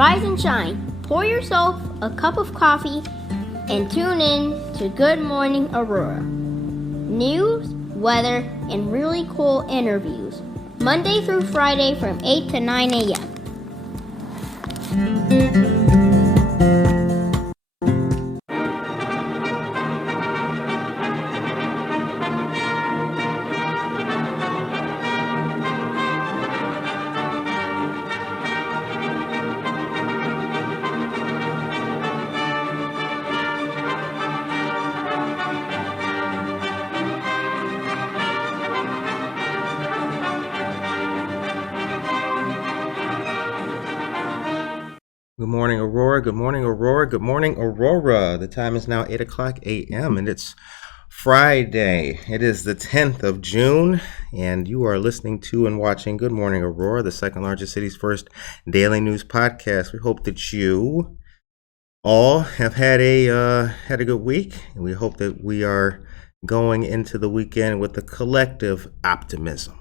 Rise and shine. Pour yourself a cup of coffee and tune in to Good Morning Aurora. News, weather, and really cool interviews. Monday through Friday from 8 to 9 a.m. Good morning, Aurora. Good morning, Aurora. Good morning, Aurora. The time is now 8 o'clock a.m. and it's Friday. It is the 10th of June, and you are listening to and watching Good Morning Aurora, the second largest city's first daily news podcast. We hope that you all have had a good week, and we hope that we are going into the weekend with a collective optimism.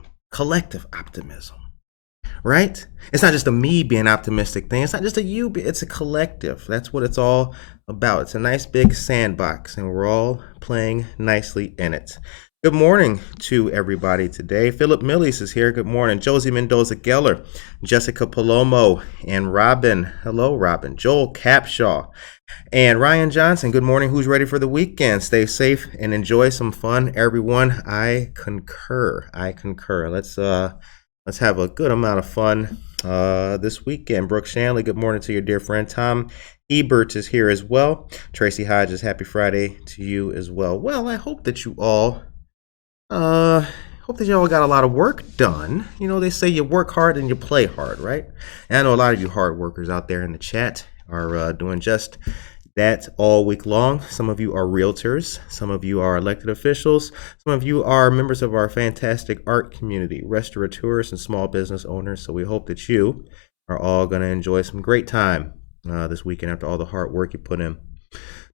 Right? It's not just a me being optimistic thing. It's not just a you, it's a collective. That's what it's all about. It's a nice big sandbox, and we're all playing nicely in it. Good morning to everybody today. Philip Millies is here. Good morning. Josie Mendoza-Geller, Jessica Palomo, and Robin. Hello, Robin. Joel Capshaw, and Ryan Johnson. Good morning. Who's ready for the weekend? Stay safe and enjoy some fun, everyone. I concur. Let's have a good amount of fun this weekend. Brooke Shanley, good morning to your dear friend. Tom Ebert is here as well. Tracy Hodges, happy Friday to you as well. Well, I hope that you all got a lot of work done. You know, they say you work hard and you play hard, right? And I know a lot of you hard workers out there in the chat are doing just that all week long. Some of you are realtors, some of you are elected officials, some of you are members of our fantastic art community, restaurateurs and small business owners. So we hope that you are all going to enjoy some great time this weekend after all the hard work you put in.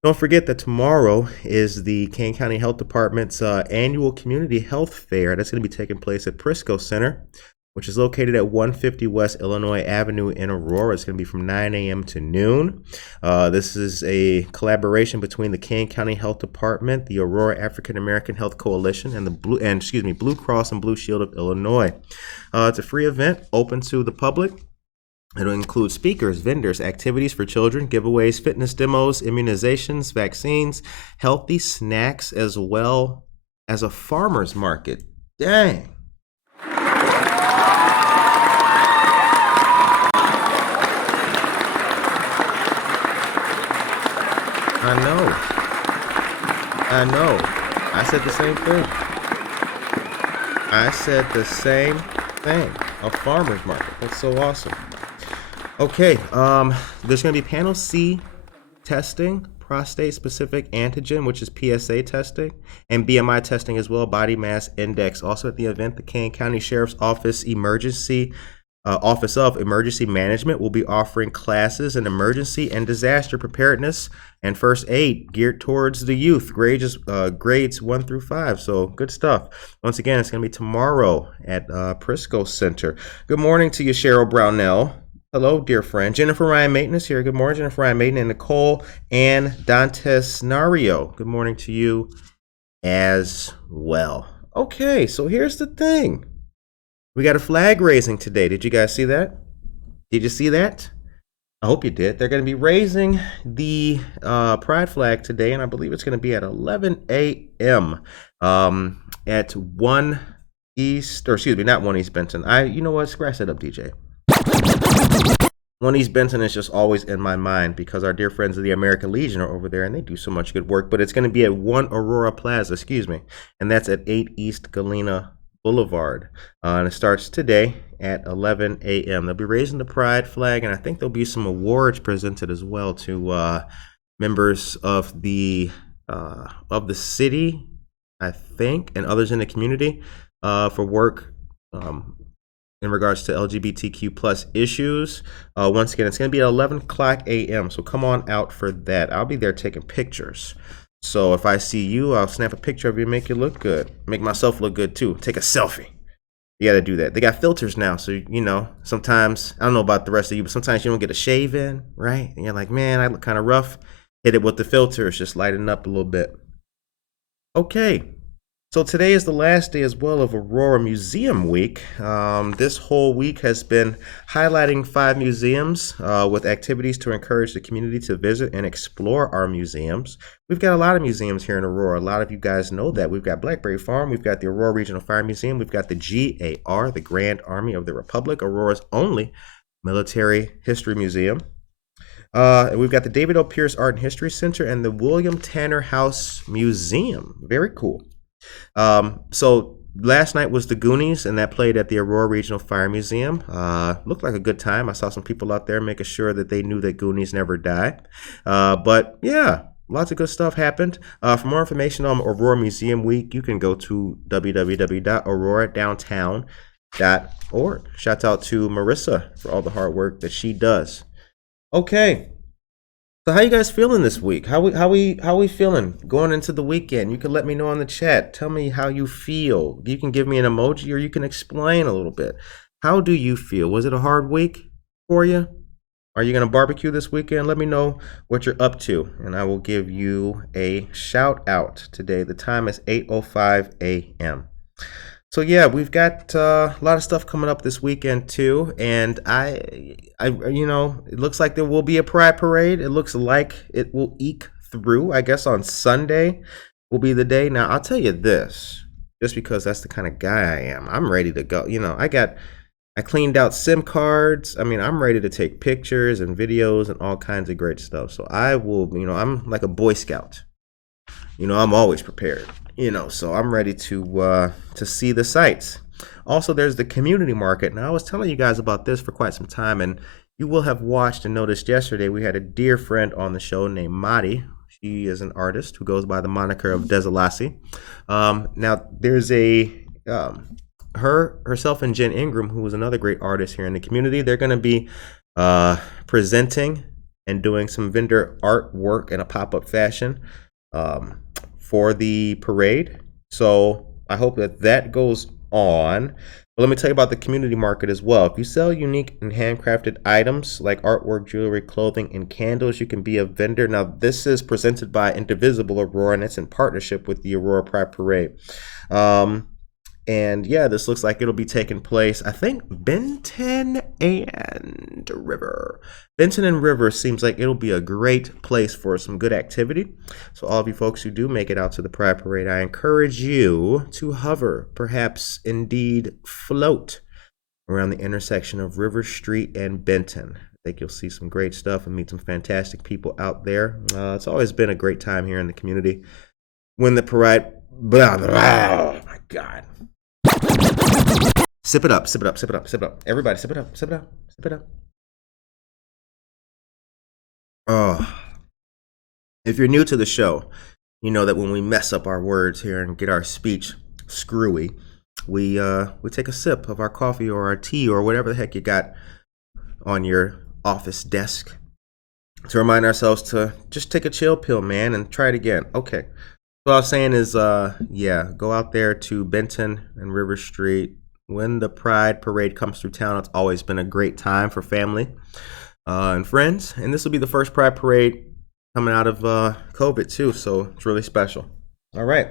Don't forget that tomorrow is the Kane County Health Department's annual community health fair. That's going to be taking place at Prisco Center, which is located at 150 West Illinois Avenue in Aurora. It's going to be from 9 a.m. to noon. This is a collaboration between the Kane County Health Department, the Aurora African American Health Coalition, and the Blue Cross and Blue Shield of Illinois. It's a free event open to the public. It'll include speakers, vendors, activities for children, giveaways, fitness demos, immunizations, vaccines, healthy snacks, as well as a farmer's market. Dang. I know. I said the same thing. A farmer's market. That's so awesome. Okay, there's going to be panel C testing, prostate-specific antigen, which is PSA testing, and BMI testing as well, body mass index. Also at the event, the Kane County Sheriff's Office Office of Emergency Management will be offering classes in emergency and disaster preparedness and first aid geared towards the youth, grades 1 through 5. So good stuff. Once again, it's going to be tomorrow at Prisco Center. Good morning to you, Cheryl Brownell. Hello, dear friend. Jennifer Ryan Mayton is here. Good morning, Jennifer Ryan Mayton, and Nicole Ann Dantes Nario. Good morning to you as well. Okay, so here's the thing. We got a flag raising today. Did you guys see that? Did you see that? I hope you did. They're going to be raising the pride flag today, and I believe it's going to be at 11 a.m. At 1 East, or excuse me, not 1 East Benton. You know what? Scratch that up, DJ. 1 East Benton is just always in my mind because our dear friends of the American Legion are over there, and they do so much good work. But it's going to be at 1 Aurora Plaza, and that's at 8 East Galena Boulevard, and it starts today at 11 a.m. They'll be raising the pride flag, and I think there'll be some awards presented as well to members of the city, I think, and others in the community for work in regards to LGBTQ plus issues. Once again, it's going to be at 11 o'clock a.m., so come on out for that. I'll be there taking pictures. So if I see you, I'll snap a picture of you and make you look good. Make myself look good too. Take a selfie. You got to do that. They got filters now, so sometimes, I don't know about the rest of you, but sometimes you don't get a shave in, right? And you're like, man, I look kind of rough. Hit it with the filters, just lighten up a little bit. Okay. So today is the last day as well of Aurora Museum Week. This whole week has been highlighting 5 museums with activities to encourage the community to visit and explore our museums. We've got a lot of museums here in Aurora. A lot of you guys know that. We've got Blackberry Farm. We've got the Aurora Regional Fire Museum. We've got the GAR, the Grand Army of the Republic, Aurora's only military history museum. And we've got the David O. Pierce Art and History Center and the William Tanner House Museum. Very cool. So last night was the Goonies, and that played at the Aurora Regional Fire Museum. Looked like a good time. I saw some people out there making sure that they knew that Goonies never die. But yeah, lots of good stuff happened. For more information on Aurora Museum Week, you can go to www.auroradowntown.org. Shout out to Marissa for all the hard work that she does. Okay. So how you guys feeling this week? How we feeling going into the weekend? You can let me know in the chat. Tell me how you feel. You can give me an emoji or you can explain a little bit. How do you feel? Was it a hard week for you? Are you going to barbecue this weekend? Let me know what you're up to, and I will give you a shout out today. The time is 8:05 a.m. So yeah, we've got a lot of stuff coming up this weekend too, and it looks like there will be a pride parade. It looks like it will eke through. I guess on Sunday will be the day. Now I'll tell you this, just because that's the kind of guy I am. I'm ready to go. I cleaned out SIM cards. I mean, I'm ready to take pictures and videos and all kinds of great stuff. So I will, I'm like a Boy Scout. I'm always prepared. So I'm ready to see the sights. Also, there's the community market. Now, I was telling you guys about this for quite some time, and you will have watched and noticed yesterday we had a dear friend on the show named Madi. She is an artist who goes by the moniker of Desolasi. Now, there's herself and Jen Ingram, who is another great artist here in the community. They're going to be presenting and doing some vendor artwork in a pop-up fashion for the parade. So I hope that goes on. But let me tell you about the community market as well. If you sell unique and handcrafted items like artwork, jewelry, clothing, and candles, you can be a vendor. Now, this is presented by Indivisible Aurora, and it's in partnership with the Aurora Pride Parade. And yeah, this looks like it'll be taking place, I think, Benton and River. Benton and River seems like it'll be a great place for some good activity. So all of you folks who do make it out to the Pride Parade, I encourage you to hover, perhaps indeed float around the intersection of River Street and Benton. I think you'll see some great stuff and meet some fantastic people out there. It's always been a great time here in the community. When the parade, blah, blah, blah, oh my God. Sip it up, sip it up, sip it up, sip it up. Everybody, sip it up, sip it up, sip it up. Oh, if you're new to the show, you know that when we mess up our words here and get our speech screwy, we take a sip of our coffee or our tea or whatever the heck you got on your office desk to remind ourselves to just take a chill pill, man, and try it again. Okay. What I was saying is, go out there to Benton and River Street. When the Pride Parade comes through town, it's always been a great time for family and friends. And this will be the first Pride Parade coming out of COVID, too, so it's really special. All right.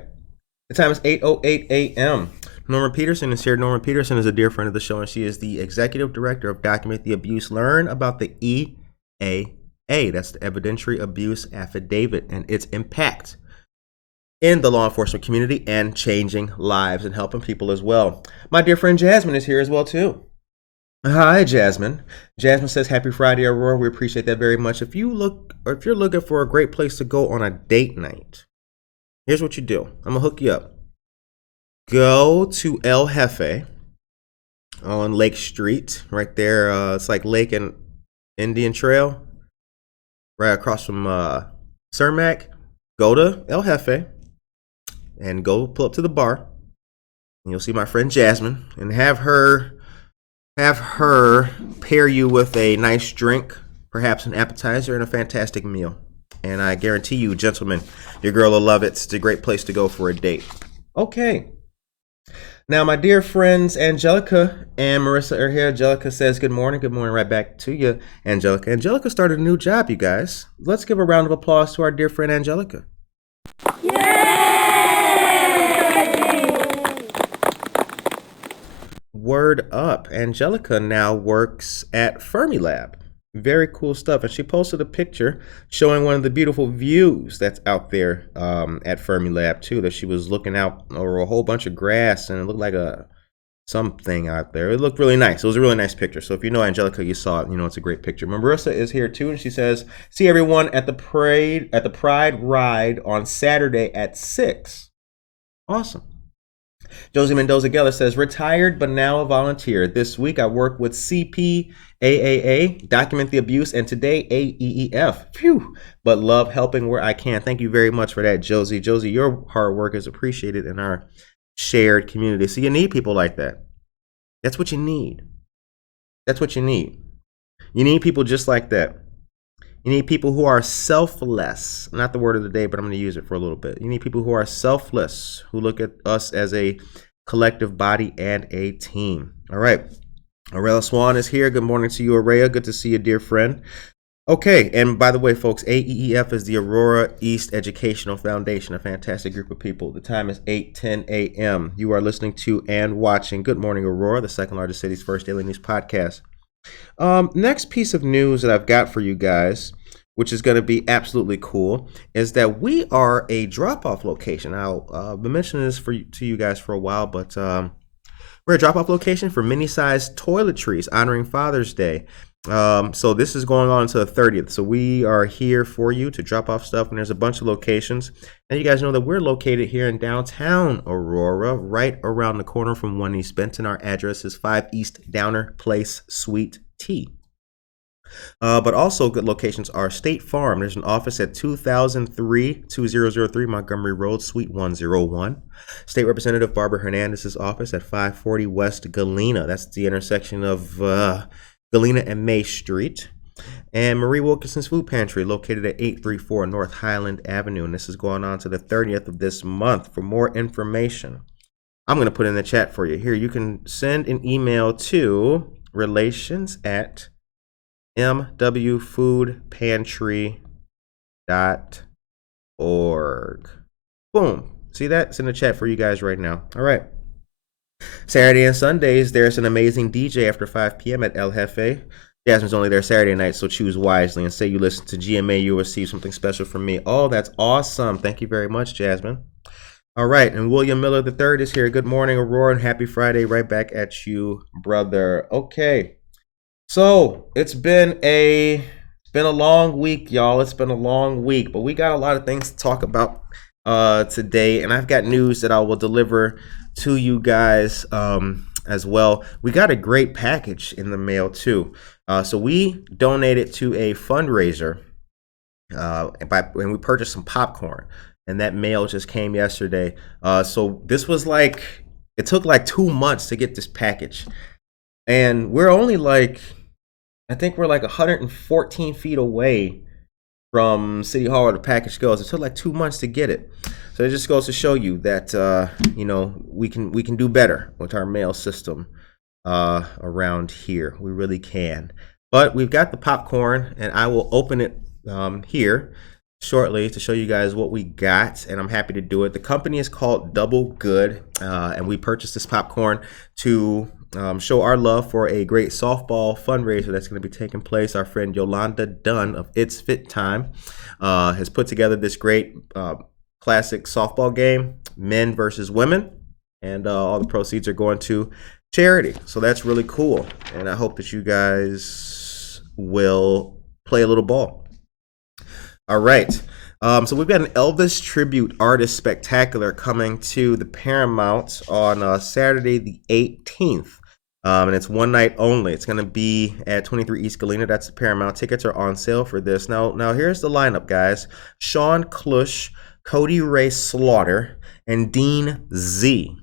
The time is 8:08 a.m. Norma Peterson is here. Norma Peterson is a dear friend of the show, and she is the executive director of Document the Abuse. Learn about the EAA. That's the Evidentiary Abuse Affidavit and its impact in the law enforcement community and changing lives and helping people as well. My dear friend Jasmine is here as well too. Hi, Jasmine. Jasmine says, "Happy Friday, Aurora." We appreciate that very much. If you're looking for a great place to go on a date night, here's what you do. I'm gonna hook you up. Go to El Jefe on Lake Street, right there. It's like Lake and Indian Trail, right across from Cermak. Go to El Jefe and go pull up to the bar, and you'll see my friend Jasmine, and have her pair you with a nice drink, perhaps an appetizer, and a fantastic meal. And I guarantee you, gentlemen, your girl will love it. It's a great place to go for a date. Okay. Now, my dear friends, Angelica and Marissa are here. Angelica says, good morning. Good morning right back to you, Angelica. Angelica started a new job, you guys. Let's give a round of applause to our dear friend, Angelica. Yay! Word up. Angelica now works at Fermilab. Very cool stuff. And she posted a picture showing one of the beautiful views that's out there at Fermilab too, that she was looking out over a whole bunch of grass, and it looked like something out there. It looked really nice. It was a really nice picture. So if you know Angelica, you saw it, you know it's a great picture. Marissa is here too, and she says, see everyone at the Pride Ride on Saturday at 6. Awesome. Josie Mendoza Geller says, retired but now a volunteer. This week I work with CPAAA, document the abuse, and today AEEF. Phew, but love helping where I can. Thank you very much for that, Josie. Josie, your hard work is appreciated in our shared community. So you need people like that. That's what you need. That's what you need. You need people just like that. You need people who are selfless. Not the word of the day, but I'm going to use it for a little bit. You need people who are selfless, who look at us as a collective body and a team. All right. Aurelia Swan is here. Good morning to you, Aurelia. Good to see you, dear friend. Okay. And by the way, folks, AEEF is the Aurora East Educational Foundation, a fantastic group of people. The time is 8:10 a.m. You are listening to and watching Good Morning Aurora, the second largest city's first daily news podcast. Next piece of news that I've got for you guys, which is going to be absolutely cool, is that we are a drop-off location. I've been mentioning this to you guys for a while, but we're a drop-off location for mini-sized toiletries honoring Father's Day. So this is going on until the 30th. So we are here for you to drop off stuff, and there's a bunch of locations. And you guys know that we're located here in downtown Aurora, right around the corner from 1 East Benton. Our address is 5 East Downer Place, Suite T. But also good locations are State Farm. There's an office at 2003 Montgomery Road, Suite 101. State Representative Barbara Hernandez's office at 540 West Galena. That's the intersection of Galena and May Street. And Marie Wilkinson's Food Pantry, located at 834 North Highland Avenue. And this is going on to the 30th of this month. For more information, I'm going to put in the chat for you. Here, you can send an email to relations@mwfoodpantry.org. Boom. See that? It's in the chat for you guys right now. All right. Saturday and Sundays, there's an amazing DJ after 5 p.m. at El Jefe. Jasmine's only there Saturday night, so choose wisely and say you listen to GMA, you'll receive something special from me. Oh, that's awesome. Thank you very much, Jasmine. All right, and William Miller III is here. Good morning, Aurora, and happy Friday. Right back at you, brother. Okay, so it's been a long week, y'all. It's been a long week, but we got a lot of things to talk about today, and I've got news that I will deliver to you guys as well. We got a great package in the mail too. So we donated to a fundraiser and we purchased some popcorn, and that mail just came yesterday. So this was it took like 2 months to get this package, and we're only I think we're 114 feet away from City Hall where the package goes. It took like 2 months to get it. So it just goes to show you that we can do better with our mail system around here. We really can. But we've got the popcorn, and I will open it here shortly to show you guys what we got, and I'm happy to do it. The company is called Double Good, and we purchased this popcorn to show our love for a great softball fundraiser that's going to be taking place. Our friend Yolanda Dunn of It's Fit Time has put together this great classic softball game, men versus women, and all the proceeds are going to charity. So that's really cool, and I hope that you guys will play a little ball. All right, so we've got an Elvis tribute artist spectacular coming to the Paramount on Saturday the 18th. And it's one night only. It's going to be at 23 East Galena. That's the Paramount. Tickets are on sale for this. Now here's the lineup, guys. Sean Clush, Cody Ray Slaughter, and Dean Z.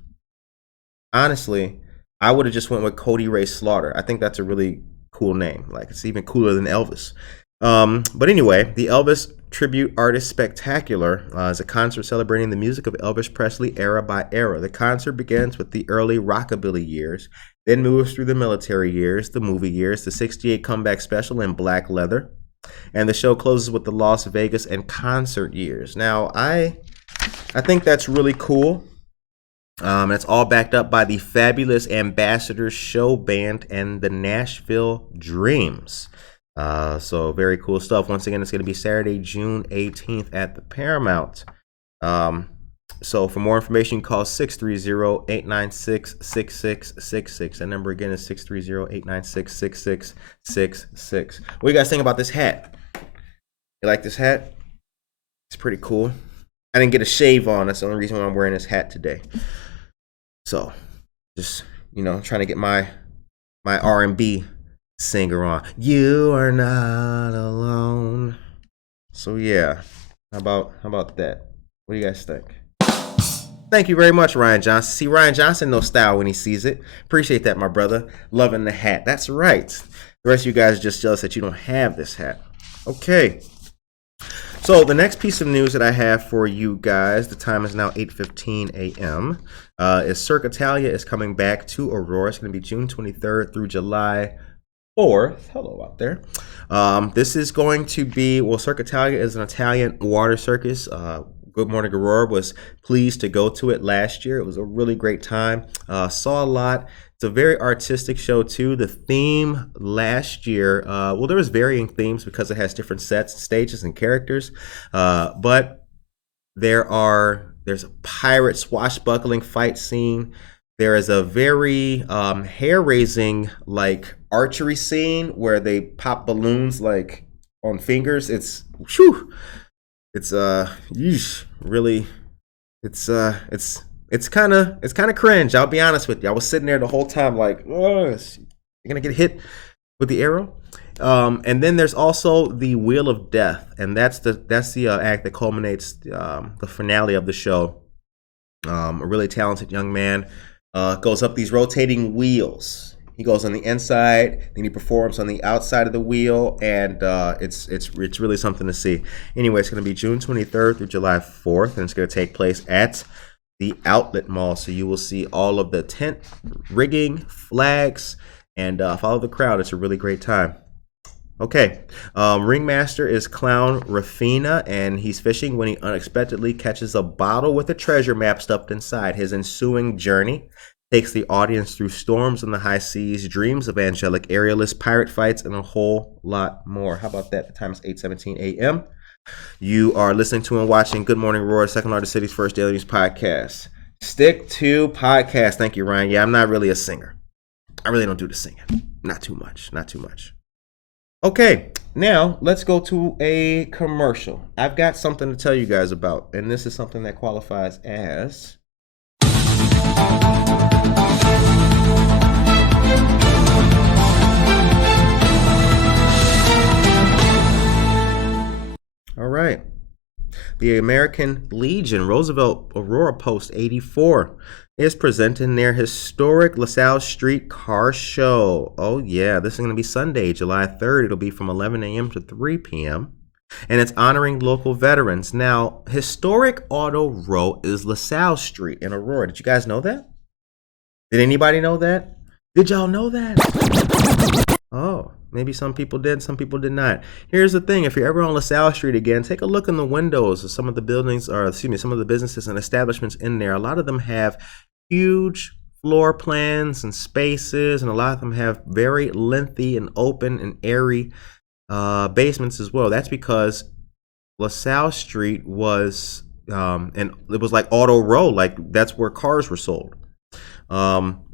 Honestly, I would have just went with Cody Ray Slaughter. I think that's a really cool name. It's even cooler than Elvis. But anyway, the Elvis Tribute Artist Spectacular is a concert celebrating the music of Elvis Presley era by era. The concert begins with the early rockabilly years, then moves through the military years, the movie years, the 68 comeback special in black leather, and the show closes with the Las Vegas and concert years. Now, I think that's really cool. It's all backed up by the fabulous Ambassadors Show Band and the Nashville Dreams. So very cool stuff. Once again, it's going to be Saturday, June 18th at the Paramount. So for more information, you can call 630-896-6666. That number again is 630-896-6666. What do you guys think about this hat? You like this hat? It's pretty cool. I didn't get a shave on. That's the only reason why I'm wearing this hat today. So just, trying to get my R&B singer on. You are not alone. So yeah, how about that? What do you guys think? Thank you very much, Ryan Johnson. See, Ryan Johnson knows style when he sees it. Appreciate that, my brother. Loving the hat. That's right. The rest of you guys are just jealous that you don't have this hat. Okay. So the next piece of news that I have for you guys, the time is now 8:15 a.m., is Cirque Italia is coming back to Aurora. It's going to be June 23rd through July 4th. Hello out there. This is going to be, Cirque Italia is an Italian water circus. Good Morning Aurora was pleased to go to it last year. It was a really great time. Saw a lot. It's a very artistic show too. The theme last year, there was varying themes because it has different sets, stages, and characters. But there's a pirate swashbuckling fight scene. There is a very hair-raising like archery scene where they pop balloons like on fingers. It's really, it's kind of cringe. I'll be honest with you. I was sitting there the whole time like, oh, you're gonna get hit with the arrow. And then there's also the Wheel of Death, and that's the act that culminates the finale of the show. A really talented young man goes up these rotating wheels. He goes on the inside, then he performs on the outside of the wheel, and it's really something to see. Anyway, it's going to be June 23rd through July 4th, and it's going to take place at the Outlet Mall. So you will see all of the tent rigging, flags, and follow the crowd. It's a really great time. Okay, ringmaster is Clown Rafina, and he's fishing when he unexpectedly catches a bottle with a treasure map stuffed inside. His ensuing journey takes the audience through storms on the high seas, dreams of angelic aerialists, pirate fights, and a whole lot more. How about that? The time is 8:17 a.m. You are listening to and watching Good Morning Aurora, second largest city's first daily news podcast. Stick to podcast. Thank you, Ryan. Yeah, I'm not really a singer. I really don't do the singing. Not too much. Okay, now let's go to a commercial. I've got something to tell you guys about, and this is something that qualifies as... All right. The American Legion Roosevelt Aurora Post 84 is presenting their historic LaSalle Street Car Show. Oh, yeah. This is going to be Sunday, July 3rd. It'll be from 11 a.m. to 3 p.m. And it's honoring local veterans. Now, Historic Auto Row is LaSalle Street in Aurora. Did you guys know that? Did anybody know that? Did y'all know that? Oh, maybe some people did, some people did not. Here's the thing. If you're ever on LaSalle Street again, take a look in the windows of some of the buildings, some of the businesses and establishments in there. A lot of them have huge floor plans and spaces, and a lot of them have very lengthy and open and airy basements as well. That's because LaSalle Street was, and it was like Auto Row, like that's where cars were sold.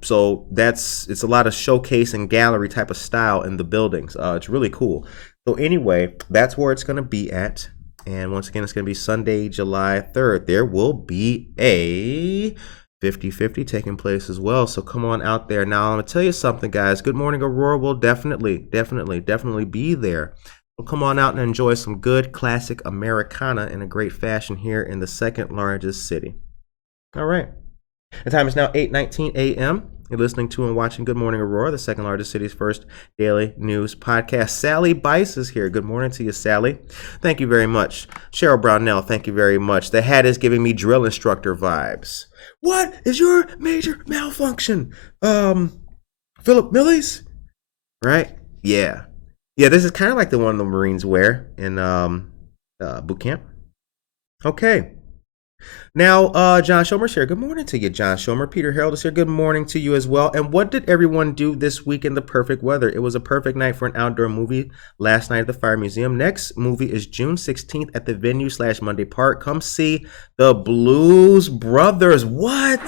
So it's a lot of showcase and gallery type of style in the buildings. It's really cool. So anyway, that's where it's going to be at. And once again, it's going to be Sunday, July 3rd. There will be a 50-50 taking place as well. So come on out there. Now, I'm going to tell you something, guys. Good Morning Aurora will definitely be there. So come on out and enjoy some good classic Americana in a great fashion here in the second largest city. All right. The time is now 8:19 a.m. You're listening to and watching Good Morning Aurora, the second largest city's first daily news podcast. Sally Bice is here. Good morning to you, Sally. Thank you very much. Cheryl Brownell, thank you very much. The hat is giving me drill instructor vibes. What is your major malfunction? Philip Millies? Right? Yeah. Yeah, this is kind of like the one the Marines wear in boot camp. Okay. Now, John Schomer's here. Good morning to you, John Schomer. Peter Harold is here. Good morning to you as well. And what did everyone do this week in the perfect weather? It was a perfect night for an outdoor movie last night at the Fire Museum. Next movie is June 16th at the venue/Monday Park. Come see the Blues Brothers. What?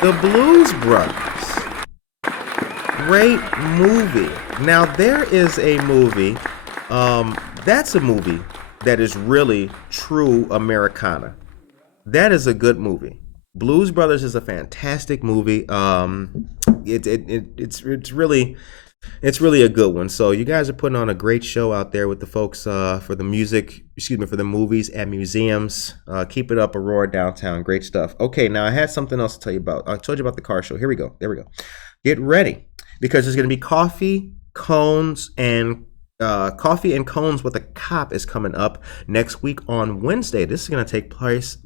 The Blues Brothers. great movie. Now, there is a movie, that's a movie that is really true Americana. That is a good movie. Blues Brothers is a fantastic movie. It's really a good one. So you guys are putting on a great show out there with the folks for the for the movies at museums. Keep it up, Aurora downtown. Great stuff. Okay, now I had something else to tell you about. I told you about the car show. Here we go. There we go. Get ready because there's going to be coffee cones with a cop is coming up next week on Wednesday. This is going to take place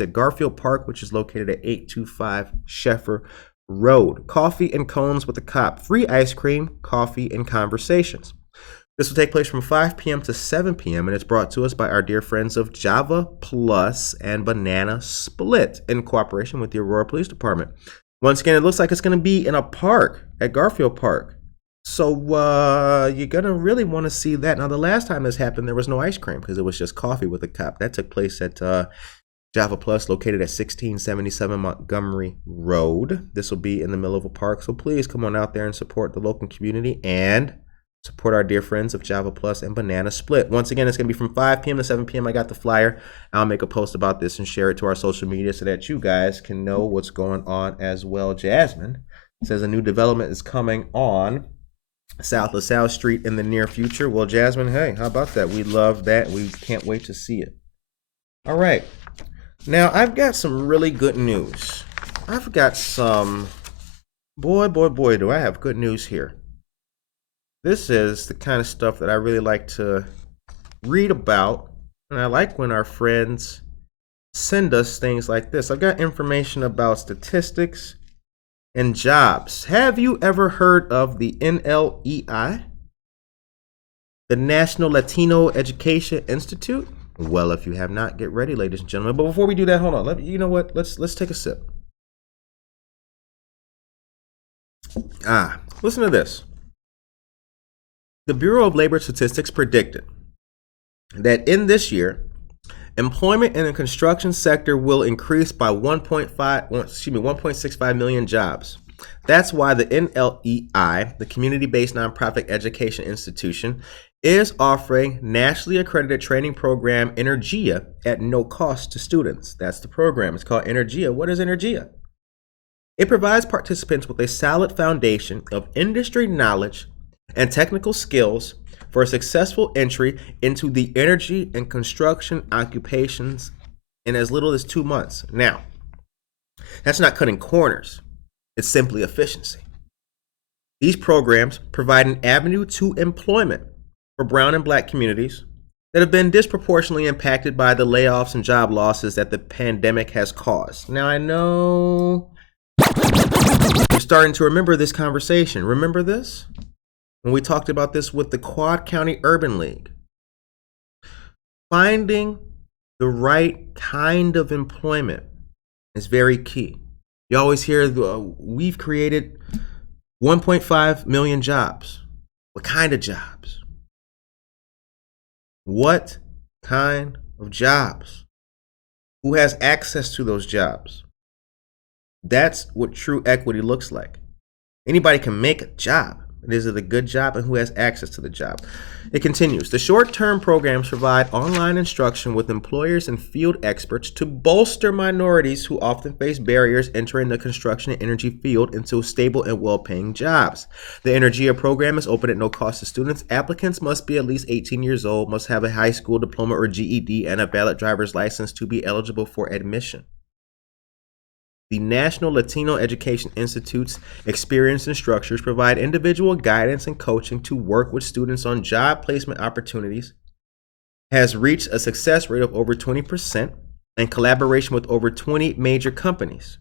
at Garfield Park, which is located at 825 Sheffer Road. Coffee and cones with a cop. Free ice cream, coffee, and conversations. This will take place from 5 p.m. to 7 p.m. and it's brought to us by our dear friends of Java Plus and Banana Split in cooperation with the Aurora Police Department. Once again, it looks like it's going to be in a park at Garfield Park. So you're going to really want to see that. Now, the last time this happened, there was no ice cream because it was just coffee with a cop. That took place at Java Plus, located at 1677 Montgomery Road. This will be in the middle of a park. So please come on out there and support the local community and support our dear friends of Java Plus and Banana Split. Once again, it's going to be from 5 p.m. to 7 p.m. I got the flyer. I'll make a post about this and share it to our social media so that you guys can know what's going on as well. Jasmine says a new development is coming on South LaSalle Street in the near future. Well, Jasmine, hey, how about that? We love that. We can't wait to see it. All right. Now, I've got some really good news. I've got some, boy, do I have good news here. This is the kind of stuff that I really like to read about, and I like when our friends send us things like this. I've got information about statistics and jobs. Have you ever heard of the NLEI? The National Latino Education Institute? Well, if you have not, get ready, ladies and gentlemen. But before we do that, hold on. You know what? Let's take a sip. Listen to this. The Bureau of Labor Statistics predicted that in this year, employment in the construction sector will increase by 1.65 million jobs. That's why the NLEI, the community-based nonprofit education institution, is offering nationally accredited training program Energia at no cost to students. That's the program. It's called Energia. What is Energia? It provides participants with a solid foundation of industry knowledge and technical skills for a successful entry into the energy and construction occupations in as little as 2 months. Now, that's not cutting corners. It's simply efficiency. These programs provide an avenue to employment for brown and black communities that have been disproportionately impacted by the layoffs and job losses that the pandemic has caused. Now, I know you're starting to remember this conversation. Remember this? When we talked about this with the Quad County Urban League. Finding the right kind of employment is very key. You always hear we've created 1.5 million jobs. What kind of jobs? What kind of jobs? Who has access to those jobs? That's what true equity looks like. Anybody can make a job. Is it a good job and who has access to the job? It continues. The short-term programs provide online instruction with employers and field experts to bolster minorities who often face barriers entering the construction and energy field into stable and well-paying jobs. The Energia program is open at no cost to students. Applicants must be at least 18 years old, must have a high school diploma or GED, and a valid driver's license to be eligible for admission. The National Latino Education Institute's experienced instructors provide individual guidance and coaching to work with students on job placement opportunities, has reached a success rate of over 20% and collaboration with over 20 major companies.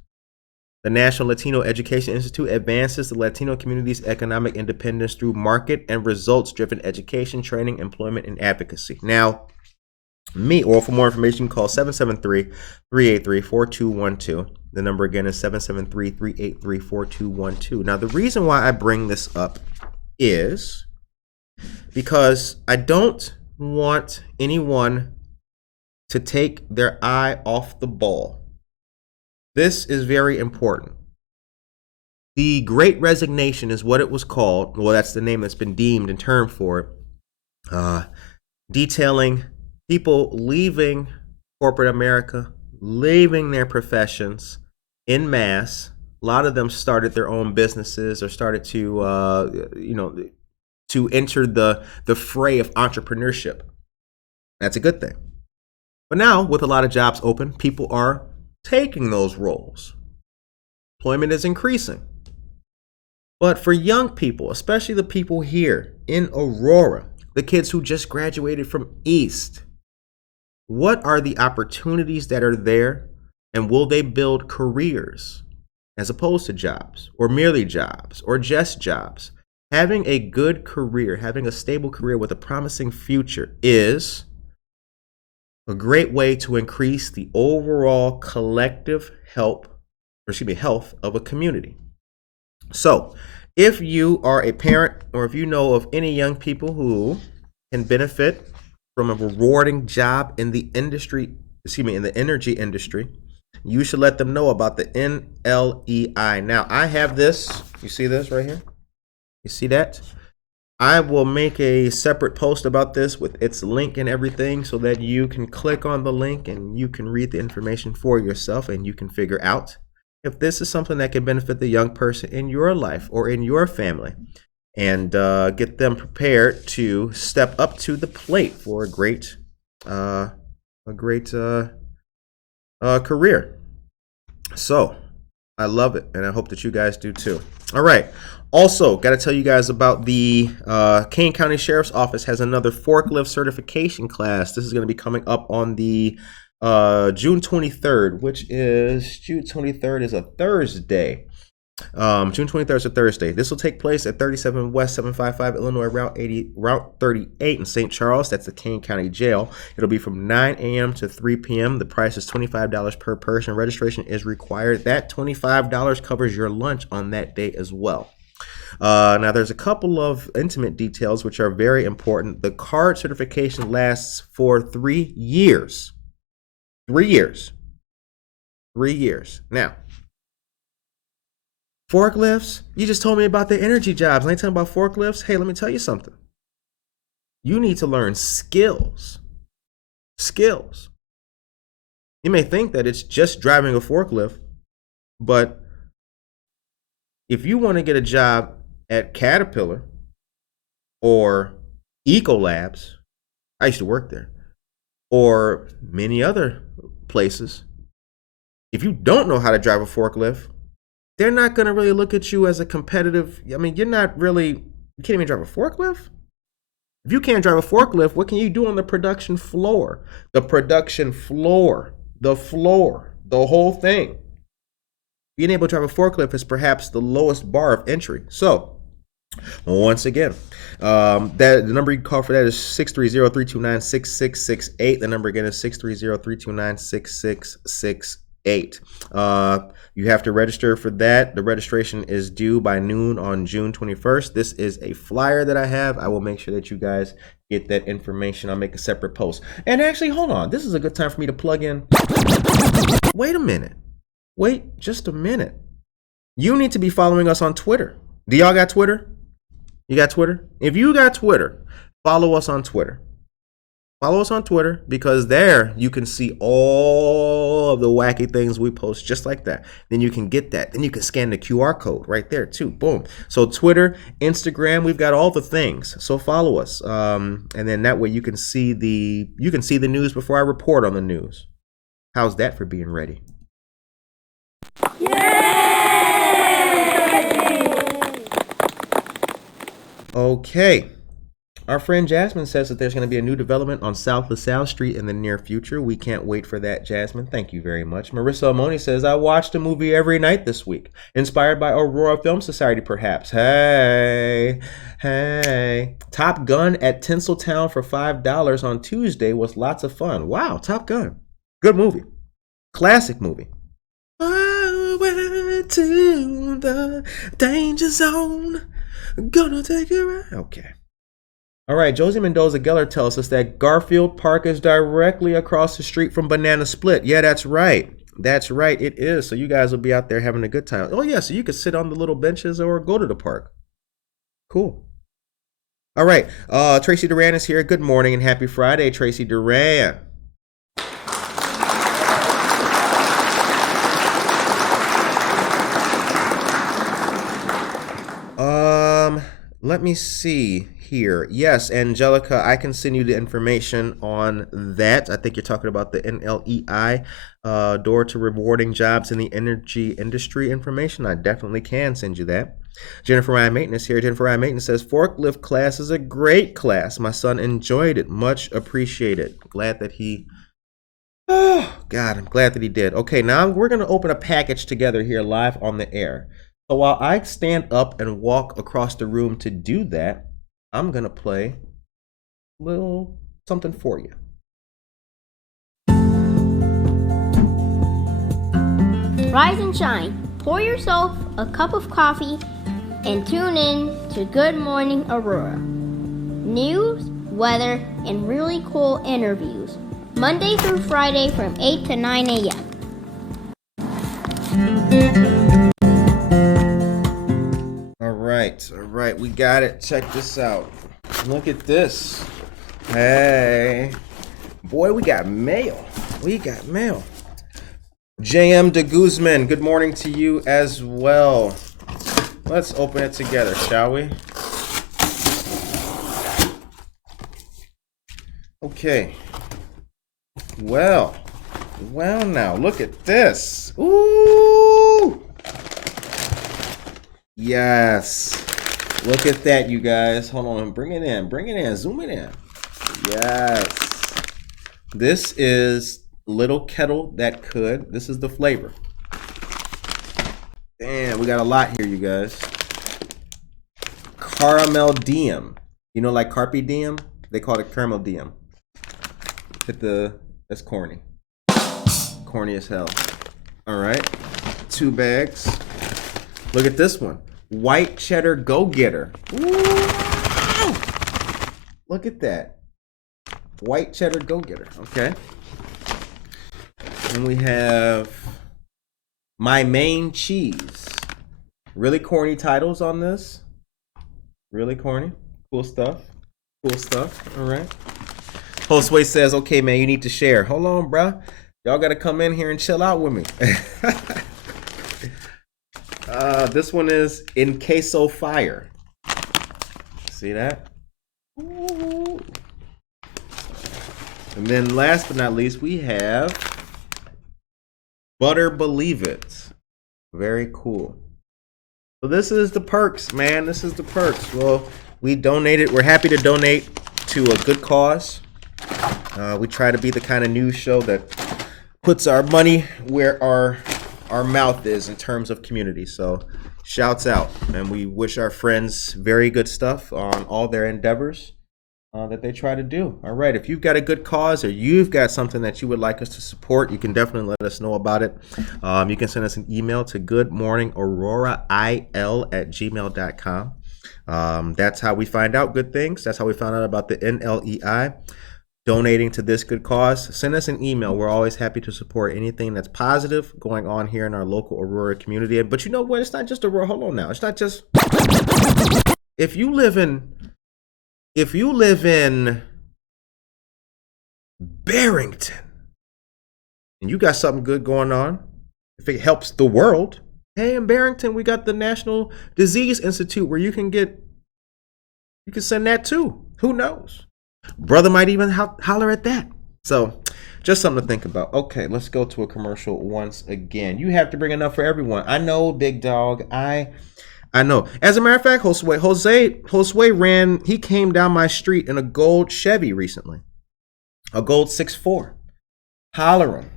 The National Latino Education Institute advances the Latino community's economic independence through market and results-driven education, training, employment, and advocacy. Now, or for more information, call 773-383-4212. The number again is 773-383-4212. Now, the reason why I bring this up is because I don't want anyone to take their eye off the ball. This is very important. The Great Resignation is what it was called. Well, that's the name that's been deemed and termed for it. Detailing people leaving corporate America, leaving their professions en masse. A lot of them started their own businesses or started to, to enter the fray of entrepreneurship. That's a good thing. But now, with a lot of jobs open, people are taking those roles. Employment is increasing. But for young people, especially the people here in Aurora, the kids who just graduated from East, what are the opportunities that are there, and will they build careers as opposed to jobs, or merely jobs, or just jobs? Having a good career, having a stable career with a promising future is a great way to increase the overall collective health of a community. So, if you are a parent or if you know of any young people who can benefit from a rewarding job in the energy industry, you should let them know about the NLEI. Now, I have this. You see this right here? You see that? I will make a separate post about this with its link and everything so that you can click on the link and you can read the information for yourself and you can figure out if this is something that can benefit the young person in your life or in your family, and get them prepared to step up to the plate for a great career. So I love it, and I hope that you guys do too. All right. Also, got to tell you guys about the Kane County Sheriff's Office has another forklift certification class. This is going to be coming up on the June 23rd, which is June 23rd is a Thursday. June 23rd is a Thursday. This will take place at 37 West 755 Illinois Route 38 in St. Charles. That's the Kane County Jail. It'll be from 9 a.m. to 3 p.m. The price is $25 per person. Registration is required. That $25 covers your lunch on that day as well. Now, there's a couple of intimate details which are very important. The card certification lasts for 3 years. 3 years. 3 years. Now, forklifts, you just told me about the energy jobs. I ain't telling about forklifts. Hey, let me tell you something. You need to learn skills. Skills. You may think that it's just driving a forklift, but if you want to get a job at Caterpillar or Ecolabs, I used to work there, or many other places, if you don't know how to drive a forklift, they're not going to really look at you as a competitive. I mean, you can't even drive a forklift. If you can't drive a forklift, what can you do on the production floor? The production floor, the whole thing. Being able to drive a forklift is perhaps the lowest bar of entry. So, once again, the number you can call for that is 630-329-6668. The number again is 630-329-6668. You have to register for that. The registration is due by noon on June 21st. This is a flyer that I have. I will make sure that you guys get that information. I'll make a separate post. And actually, hold on. This is a good time for me to plug in. Wait a minute. Wait just a minute. You need to be following us on Twitter. Do y'all got Twitter? You got Twitter? If you got Twitter, follow us on Twitter. Follow us on Twitter, because there you can see all of the wacky things we post just like that. Then you can get that. Then you can scan the QR code right there too. Boom. So Twitter, Instagram, we've got all the things. So follow us. And then that way you can see the news before I report on the news. How's that for being ready? Okay. Our friend Jasmine says that there's going to be a new development on South LaSalle Street in the near future. We can't wait for that, Jasmine. Thank you very much. Marissa Amoni says, I watched a movie every night this week. Inspired by Aurora Film Society, perhaps. Hey. Top Gun at Tinseltown for $5 on Tuesday was lots of fun. Wow, Top Gun. Good movie. Classic movie. I went to the danger zone. Gonna take it right. Okay. All right. Josie Mendoza Geller tells us that Garfield Park is directly across the street from Banana Split. Yeah, that's right. That's right, it is. So you guys will be out there having a good time. Oh yeah, so you could sit on the little benches or go to the park. Cool. All right, Tracy Duran is here. Good morning and happy Friday, Tracy Duran. Let me see here. Yes, Angelica, I can send you the information on that. I think you're talking about the NLEI, door to rewarding jobs in the energy industry information. I definitely can send you that. Jennifer Ryan Maintenance here. Jennifer Ryan Maintenance says, forklift class is a great class. My son enjoyed it. Much appreciated. Glad that he, oh, God, I'm glad that he did. Okay, now we're going to open a package together here live on the air. So while I stand up and walk across the room to do that, I'm going to play a little something for you. Rise and shine. Pour yourself a cup of coffee and tune in to Good Morning Aurora. News, weather, and really cool interviews. Monday through Friday from 8 to 9 a.m. All right, we got it. Check this out. Look at this. Hey, boy, we got mail. JM de Guzman, good morning to you as well. Let's open it together, shall we? Okay. Well, now, look at this. Ooh! Yes. Look at that, you guys. Hold on, bring it in, zoom it in. Yes. This is Little Kettle That Could. This is the flavor. Damn, we got a lot here, you guys. Caramel diem. You know, like Carpe Diem? They call it caramel diem. That's corny. Corny as hell. All right, 2 bags. Look at this one. White cheddar go-getter. Ooh! Look at that. White cheddar go-getter. Okay. And we have My Main Cheese. Really corny titles on this. Really corny. Cool stuff. All right. Josue says, okay, man, you need to share. Hold on, bruh. Y'all got to come in here and chill out with me. This one is In Queso Fire. See that? Ooh. And then last but not least, we have Butter Believe It. Very cool. So this is the perks, man. This is the perks. Well, we donated. We're happy to donate to a good cause. We try to be the kind of news show that puts our money where our mouth is in terms of community. So shouts out, and we wish our friends very good stuff on all their endeavors that they try to do. All right, if you've got a good cause or you've got something that you would like us to support, you can definitely let us know about it. You can send us an email to goodmorningaurora@gmail.com. That's how we find out good things. That's how we found out about the NLEI donating to this good cause. Send us an email. We're always happy to support anything that's positive going on here in our local Aurora community. But you know what? It's not just Aurora. Hold on now. It's not just. If you live in Barrington and you got something good going on, if it helps the world, hey, in Barrington we got the National Disease Institute where you can send that too. Who knows? Brother might even holler at that. So just something to think about. Okay, let's go to a commercial once again. You have to bring enough for everyone. I know, big dog. I know. As a matter of fact, Josue he came down my street in a gold Chevy recently. A gold 6.4. Hollering.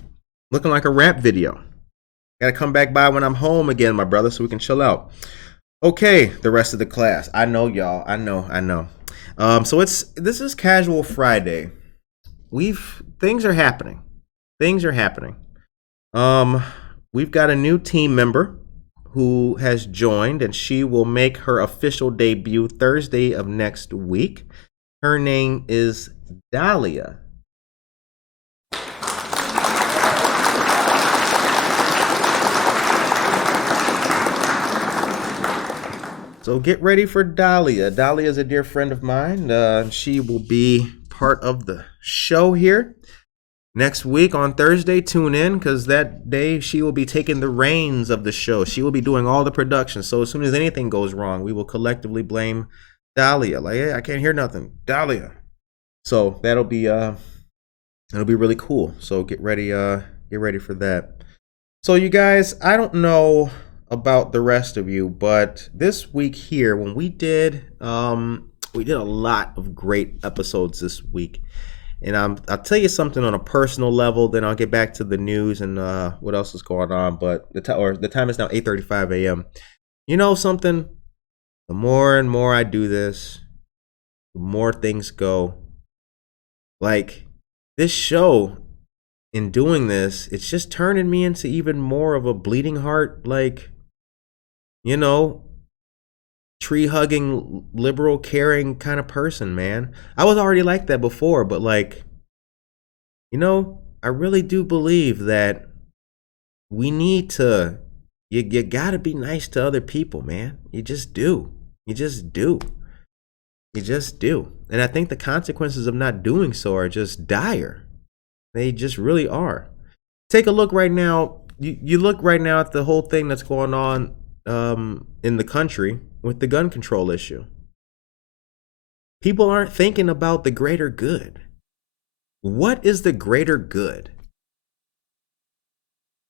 Looking like a rap video. Gotta come back by when I'm home again, my brother, so we can chill out. Okay, the rest of the class. I know, y'all. I know. So this is Casual Friday. Things are happening. We've got a new team member who has joined, and she will make her official debut Thursday of next week. Her name is Dahlia. So get ready for Dahlia. Dahlia is a dear friend of mine. She will be part of the show here next week on Thursday. Tune in because that day she will be taking the reins of the show. She will be doing all the production. So as soon as anything goes wrong, we will collectively blame Dahlia. Like, hey, I can't hear nothing. Dahlia. So it'll be really cool. So get ready for that. So you guys, I don't know about the rest of you, but this week here, when we did a lot of great episodes this week, and I'll tell you something on a personal level, then I'll get back to the news and what else is going on. But the time is now 8:35 a.m. You know something? The more and more I do this, the more things go. Like this show, in doing this, it's just turning me into even more of a bleeding heart, like, you know, tree hugging, liberal, caring kind of person, man. I was already like that before, but like, you know, I really do believe that we need to, you gotta be nice to other people, man. You just do. You just do. You just do. And I think the consequences of not doing so are just dire. They just really are. Take a look right now. You look right now at the whole thing that's going on in the country with the gun control issue. People aren't thinking about the greater good. What is the greater good?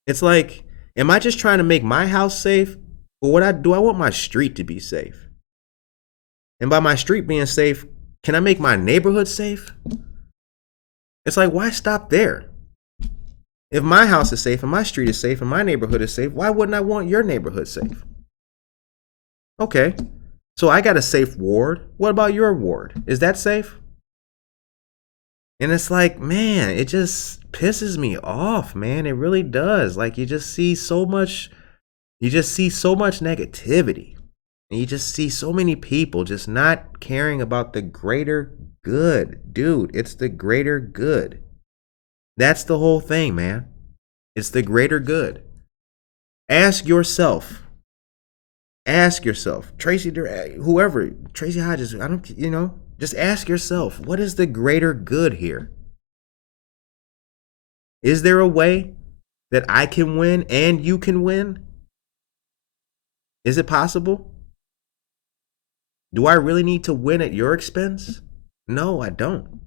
It's like, am I just trying to make my house safe? Or do I want my street to be safe? And by my street being safe, can I make my neighborhood safe? It's like, why stop there? If my house is safe and my street is safe and my neighborhood is safe, why wouldn't I want your neighborhood safe? Okay, so I got a safe ward. What about your ward? Is that safe? And it's like, man, it just pisses me off, man. It really does. Like, you just see so much negativity. And you just see so many people just not caring about the greater good. Dude, it's the greater good. That's the whole thing, man. It's the greater good. Ask yourself, Tracy, whoever, Tracy Hodges, just ask yourself, what is the greater good here? Is there a way that I can win and you can win? Is it possible? Do I really need to win at your expense? No, I don't.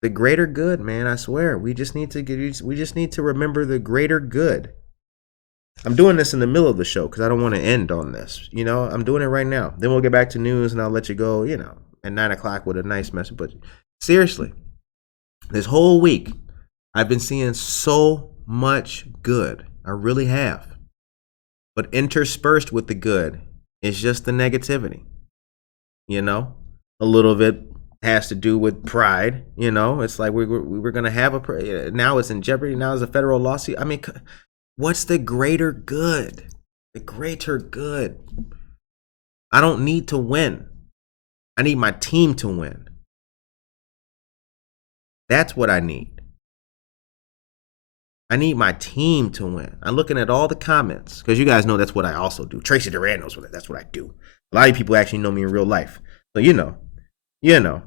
The greater good, man, I swear. We just need to remember the greater good. I'm doing this in the middle of the show because I don't want to end on this. You know, I'm doing it right now. Then we'll get back to news and I'll let you go, at 9:00 with a nice message. But seriously, this whole week, I've been seeing so much good. I really have. But interspersed with the good is just the negativity. A little bit has to do with pride. It's like we're going to have now it's in jeopardy. Now it's a federal lawsuit. I mean, what's the greater good? The greater good. I don't need to win. I need my team to win. That's what I need. I need my team to win. I'm looking at all the comments because you guys know that's what I also do. Tracy Duran knows that's what I do. A lot of people actually know me in real life. So,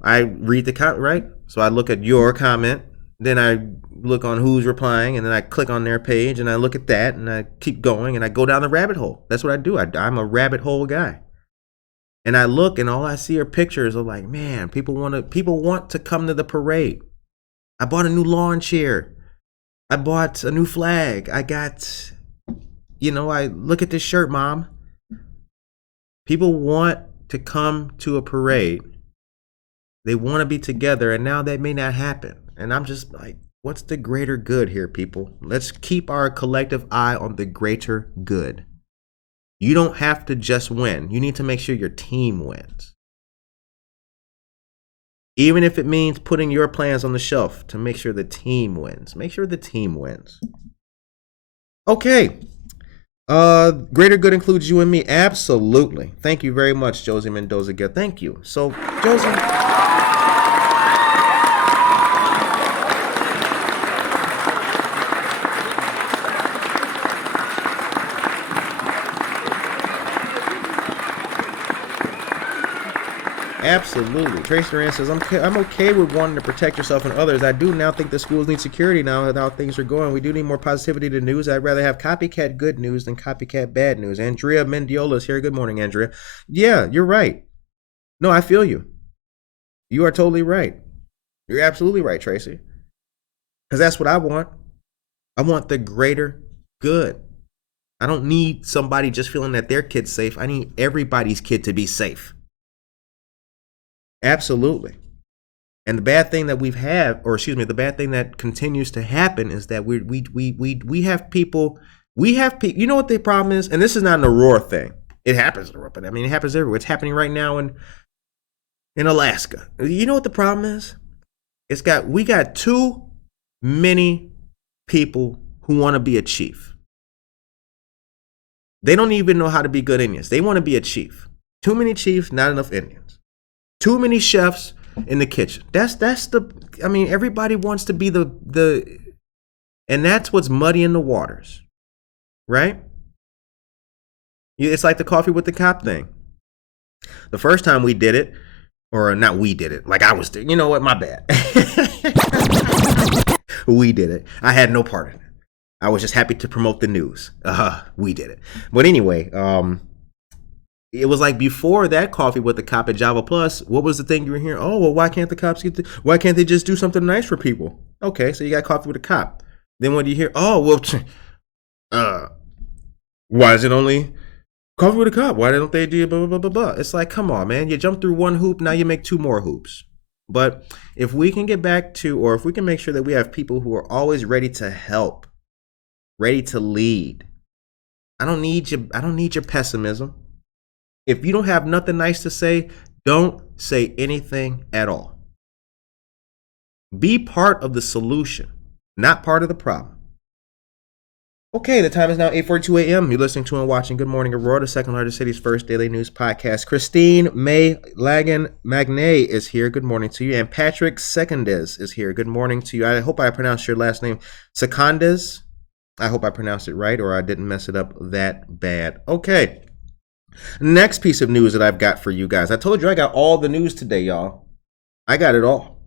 I read the comment, right? So I look at your comment, then I look on who's replying, and then I click on their page, and I look at that, and I keep going, and I go down the rabbit hole. That's what I do. I'm a rabbit hole guy. And I look, and all I see are pictures of like, man, people want to come to the parade. I bought a new lawn chair. I bought a new flag. I got, I look at this shirt, Mom. People want to come to a parade. They want to be together, and now that may not happen. And I'm just like, what's the greater good here, people? Let's keep our collective eye on the greater good. You don't have to just win. You need to make sure your team wins. Even if it means putting your plans on the shelf to make sure the team wins. Make sure the team wins. Okay. Greater good includes you and me. Absolutely. Thank you very much, Josie Mendoza. Thank you. So, Josie. Absolutely. Tracy Duran says, I'm okay with wanting to protect yourself and others. I do now think the schools need security now with how things are going. We do need more positivity to news. I'd rather have copycat good news than copycat bad news. Andrea Mendiola is here. Good morning, Andrea. Yeah, you're right. No, I feel you. You are totally right. You're absolutely right, Tracy. Because that's what I want. I want the greater good. I don't need somebody just feeling that their kid's safe. I need everybody's kid to be safe. Absolutely. And the bad thing that the bad thing that continues to happen is that we have people, you know what the problem is? And this is not an Aurora thing. It happens in Aurora, but I mean, it happens everywhere. It's happening right now in Alaska. You know what the problem is? We got too many people who want to be a chief. They don't even know how to be good Indians. They want to be a chief. Too many chiefs, not enough Indians. Too many chefs in the kitchen. Everybody wants to be and that's what's muddying the waters, right? It's like the coffee with the cop thing. The first time we did it, or not we did it, like I was there. You know what? My bad. We did it. I had no part in it. I was just happy to promote the news. We did it. But anyway, it was like before that coffee with the cop at Java Plus, what was the thing you were hearing? Oh, well, why can't the cops why can't they just do something nice for people? Okay, so you got coffee with a cop. Then what do you hear? Oh, well, why is it only coffee with a cop? Why don't they do blah, blah, blah, blah? It's like, come on, man. You jump through one hoop, now you make two more hoops. But if we can get back to, or if we can make sure that we have people who are always ready to help, ready to lead. I don't need your pessimism. If you don't have nothing nice to say, don't say anything at all. Be part of the solution, not part of the problem. Okay, the time is now 8:42 a.m. You're listening to and watching Good Morning Aurora, the second largest city's first daily news podcast. Christine May Lagan Magnay is here. Good morning to you. And Patrick Secondes is here. Good morning to you. I hope I pronounced your last name Secondes. I hope I pronounced it right or I didn't mess it up that bad. Okay. Next piece of news that I've got for you guys. I told you I got all the news today, y'all. I got it all.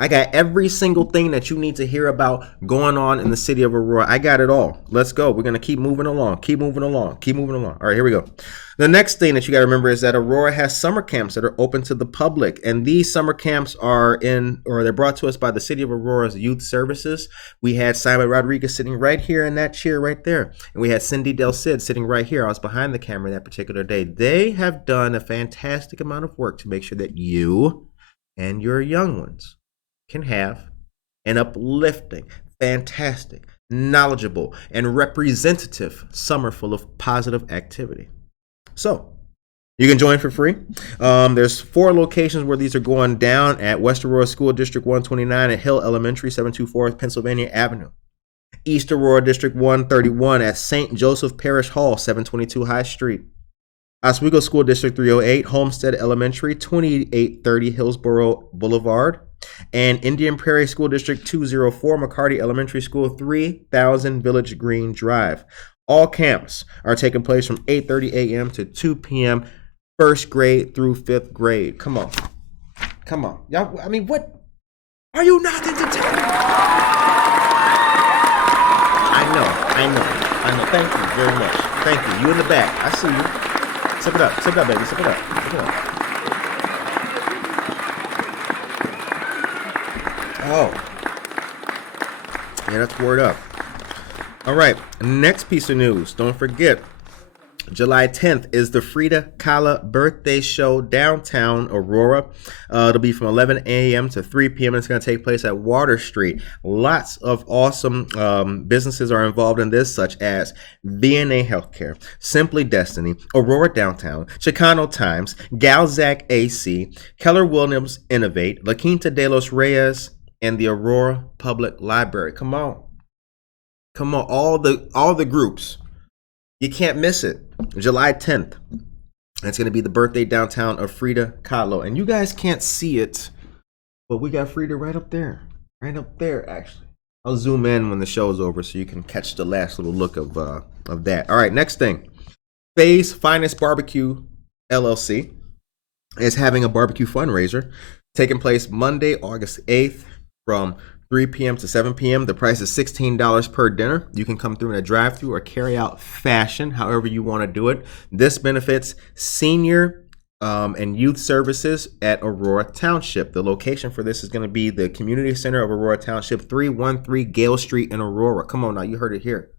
I got every single thing that you need to hear about going on in the city of Aurora. I got it all. Let's go. We're going to keep moving along. Keep moving along. Keep moving along. All right, here we go. The next thing that you got to remember is that Aurora has summer camps that are open to the public. And these summer camps they're brought to us by the City of Aurora's Youth Services. We had Simon Rodriguez sitting right here in that chair right there. And we had Cindy Del Cid sitting right here. I was behind the camera that particular day. They have done a fantastic amount of work to make sure that you and your young ones can have an uplifting, fantastic, knowledgeable, and representative summer full of positive activity. So, you can join for free. There's 4 locations where these are going down at West Aurora School District 129 at Hill Elementary, 724 Pennsylvania Avenue. East Aurora District 131 at St. Joseph Parish Hall, 722 High Street. Oswego School District 308, Homestead Elementary, 2830 Hillsborough Boulevard. And Indian Prairie School District 204, McCarty Elementary School, 3000 Village Green Drive. All camps are taking place from 8:30 a.m. to 2 p.m., first grade through 5th grade. Come on. Come on. Y'all, I mean, what? Are you not entertained? I know. Thank you very much. Thank you. You in the back. I see you. Sip it up, baby. Sip it up. Oh, yeah, that's word up. All right, next piece of news. Don't forget, July 10th is the Frida Kahlo birthday show downtown Aurora. It'll be from 11 a.m. to 3 p.m. and it's going to take place at Water Street. Lots of awesome businesses are involved in this, such as VNA Healthcare, Simply Destiny, Aurora Downtown, Chicano Times, Galzac AC, Keller Williams Innovate, La Quinta de los Reyes, and the Aurora Public Library. Come on, all the groups. You can't miss it. July 10th. It's going to be the birthday downtown of Frida Kahlo. And you guys can't see it, but we got Frida right up there. Right up there, actually. I'll zoom in when the show is over so you can catch the last little look of that. All right, next thing. Faye's Finest Barbecue, LLC. is having a barbecue fundraiser taking place Monday, August 8th from 3 p.m. to 7 p.m. The price is $16 per dinner. You can come through in a drive-through or carry-out fashion, however you want to do it. This benefits senior and youth services at Aurora Township. The location for this is going to be the Community Center of Aurora Township, 313 Gale Street in Aurora. Come on now, you heard it here.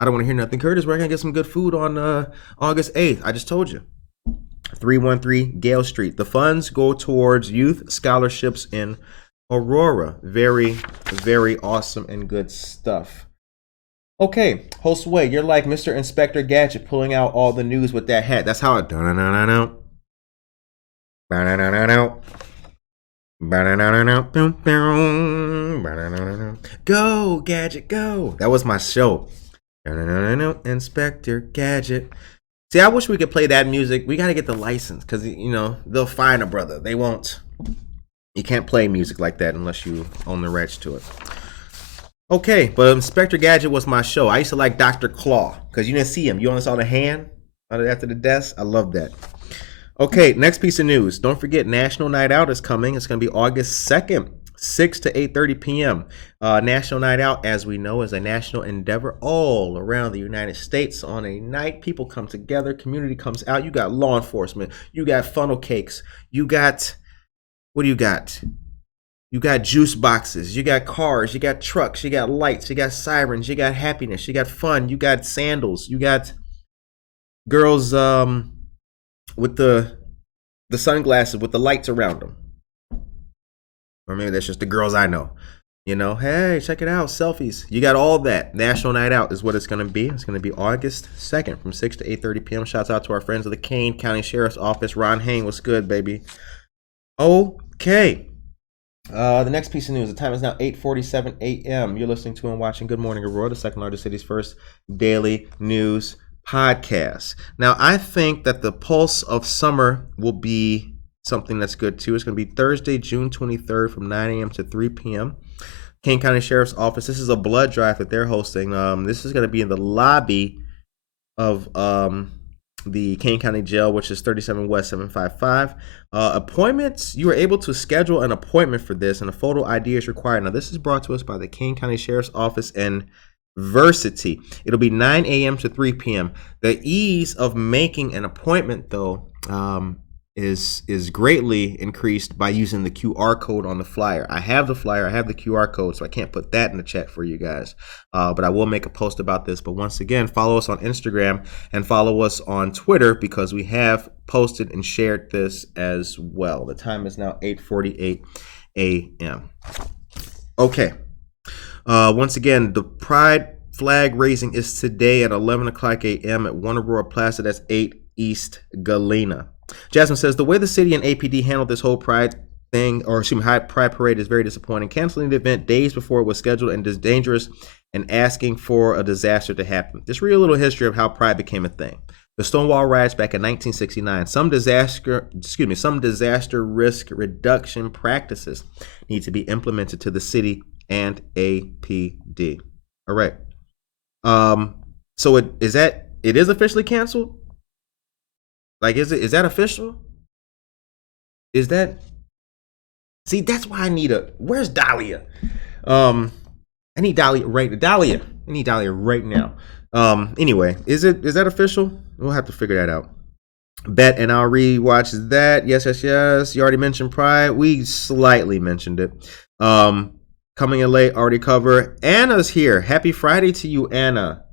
I don't want to hear nothing, Curtis. We're going to get some good food on August 8th. I just told you. 313 Gale Street. The funds go towards youth scholarships in Aurora. Very, very awesome and good stuff. Okay, Josue, you're like Mr. Inspector Gadget pulling out all the news with that hat. That's how it. Go, Gadget, go. That was my show. Inspector Gadget. See, I wish we could play that music. We got to get the license because, you know, they'll fine a brother. They won't. You can't play music like that unless you own the rights to it. Okay, but Inspector Gadget was my show. I used to like Dr. Claw because you didn't see him. You only saw the hand after the desk. I love that. Okay, next piece of news. Don't forget, National Night Out is coming. It's going to be August 2nd. 6 to 8:30 p.m. National Night Out, as we know, is a national endeavor all around the United States. On a night, people come together, community comes out. You got law enforcement, you got funnel cakes, you got, what do you got? You got juice boxes, you got cars, you got trucks, you got lights, you got sirens, you got happiness, you got fun, you got sandals, you got girls with the sunglasses with the lights around them. Or maybe that's just the girls I know. You know, hey, check it out, selfies. You got all that. National Night Out is what it's going to be. It's going to be August 2nd from 6 to 8:30 p.m. Shouts out to our friends of the Kane County Sheriff's Office. Ron Hain, what's good, baby? Okay. The next piece of news. The time is now 8:47 a.m. You're listening to and watching Good Morning Aurora, the second largest city's first daily news podcast. Now, I think that the pulse of summer will be something that's good too. It's going to be Thursday, June 23rd from 9 a.m. to 3 p.m. Kane County Sheriff's Office. This is a blood drive that they're hosting. This is going to be in the lobby of the Kane County Jail, which is 37 West 755. Appointments, you are able to schedule an appointment for this, and a photo ID is required. Now, this is brought to us by the Kane County Sheriff's Office and Versity. It'll be 9 a.m. to 3 p.m. The ease of making an appointment, though, is greatly increased by using the QR code on the flyer. I have the flyer, I have the QR code, so I can't put that in the chat for you guys. But I will make a post about this. But once again, follow us on Instagram and follow us on Twitter because we have posted and shared this as well. The time is now 8:48 a.m. Okay. Once again, the Pride flag raising is today at 11 o'clock a.m. at 1 Aurora Plaza. That's 8 East Galena. Jasmine says, the way the city and APD handled this whole Pride thing, or excuse me, Pride Parade is very disappointing. Canceling the event days before it was scheduled and is dangerous and asking for a disaster to happen. Just read a little history of how Pride became a thing. The Stonewall riots back in 1969. Some disaster risk reduction practices need to be implemented to the city and APD. All right. So it is officially canceled? Like, is that official? Is that? See, that's why I need where's Dahlia? I need Dahlia right now. Anyway, is that official? We'll have to figure that out. Bet and I'll rewatch that. Yes. You already mentioned Pride. We slightly mentioned it. Coming in late, already covered. Anna's here. Happy Friday to you, Anna.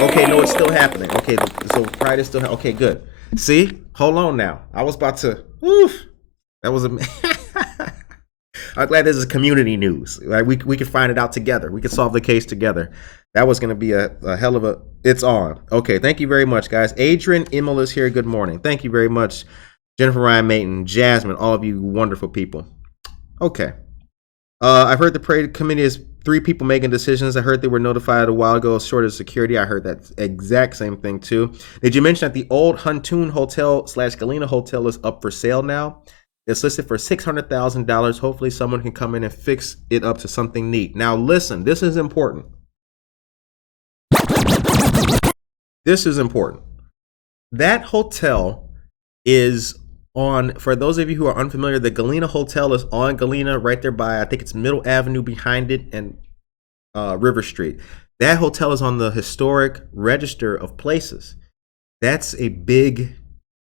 Okay, no, it's still happening. Okay, so Pride is still okay, good. See? Hold on now. I was about to that was I'm glad this is community news. Like we can find it out together. We can solve the case together. That was gonna be a hell of a it's on. Okay, thank you very much, guys. Adrian Immel is here. Good morning. Thank you very much. Jennifer Ryan Mayton, Jasmine, all of you wonderful people. Okay. I've heard the parade committee is 3 people making decisions. I heard they were notified a while ago of shortage of security. I heard that exact same thing too. Did you mention that the old Huntoon Hotel / Galena Hotel is up for sale now? It's listed for $600,000. Hopefully someone can come in and fix it up to something neat. Now listen, this is important. This is important. That hotel is on, for those of you who are unfamiliar, the Galena Hotel is on Galena, right there by, I think it's Middle Avenue behind it, and River Street. That hotel is on the historic register of places. That's a big,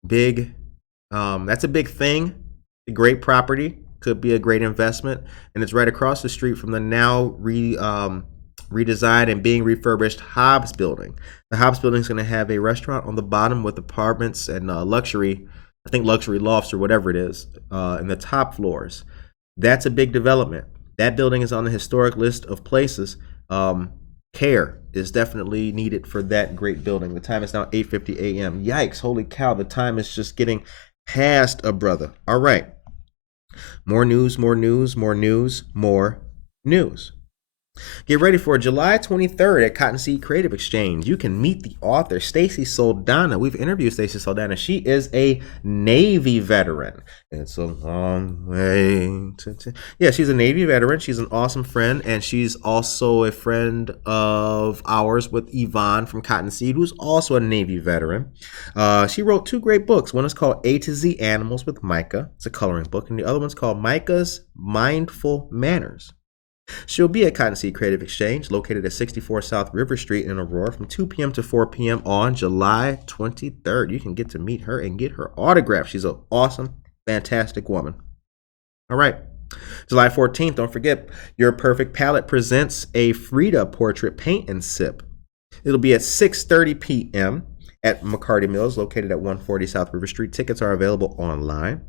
big, that's a big thing. A great property, could be a great investment, and it's right across the street from the now redesigned and being refurbished Hobbs building. The Hobbs building is going to have a restaurant on the bottom with apartments and luxury, I think luxury lofts or whatever it is, in the top floors. That's a big development. That building is on the historic list of places. Care is definitely needed for that great building. The time is now 8:50 a.m. Yikes, holy cow, the time is just getting past a brother. All right. More news, more news, more news, more news. Get ready for July 23rd at Cottonseed Creative Exchange. You can meet the author, Stacey Soldana. We've interviewed Stacey Soldana. She is a Navy veteran. It's a long way to... Yeah, she's a Navy veteran. She's an awesome friend, and she's also a friend of ours with Yvonne from Cottonseed, who's also a Navy veteran. She wrote 2 great books. One is called A to Z Animals with Micah. It's a coloring book, and the other one's called Micah's Mindful Manners. She'll be at Cottonseed Creative Exchange, located at 64 South River Street in Aurora from 2 p.m. to 4 p.m. on July 23rd. You can get to meet her and get her autograph. She's an awesome, fantastic woman. All right. July 14th, don't forget, Your Perfect Palette presents a Frida portrait paint and sip. It'll be at 6:30 p.m. at McCarty Mills, located at 140 South River Street. Tickets are available online.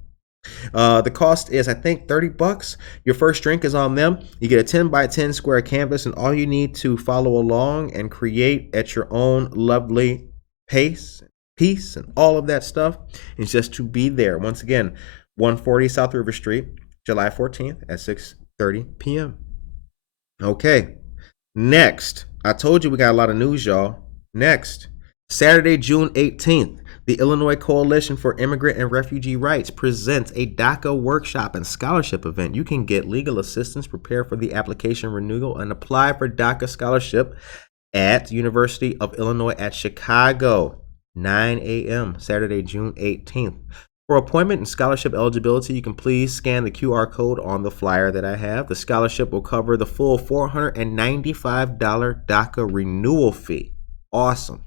The cost is, I think, $30. Your first drink is on them. You get a 10 by 10 square canvas, and all you need to follow along and create at your own lovely pace, piece, and all of that stuff is just to be there. Once again, 140 South River Street, July 14th at 6:30 p.m. Okay, next. I told you we got a lot of news, y'all. Next, Saturday, June 18th. The Illinois Coalition for Immigrant and Refugee Rights presents a DACA workshop and scholarship event. You can get legal assistance, prepare for the application renewal, and apply for DACA scholarship at University of Illinois at Chicago, 9 a.m., Saturday, June 18th. For appointment and scholarship eligibility, you can please scan the QR code on the flyer that I have. The scholarship will cover the full $495 DACA renewal fee. Awesome.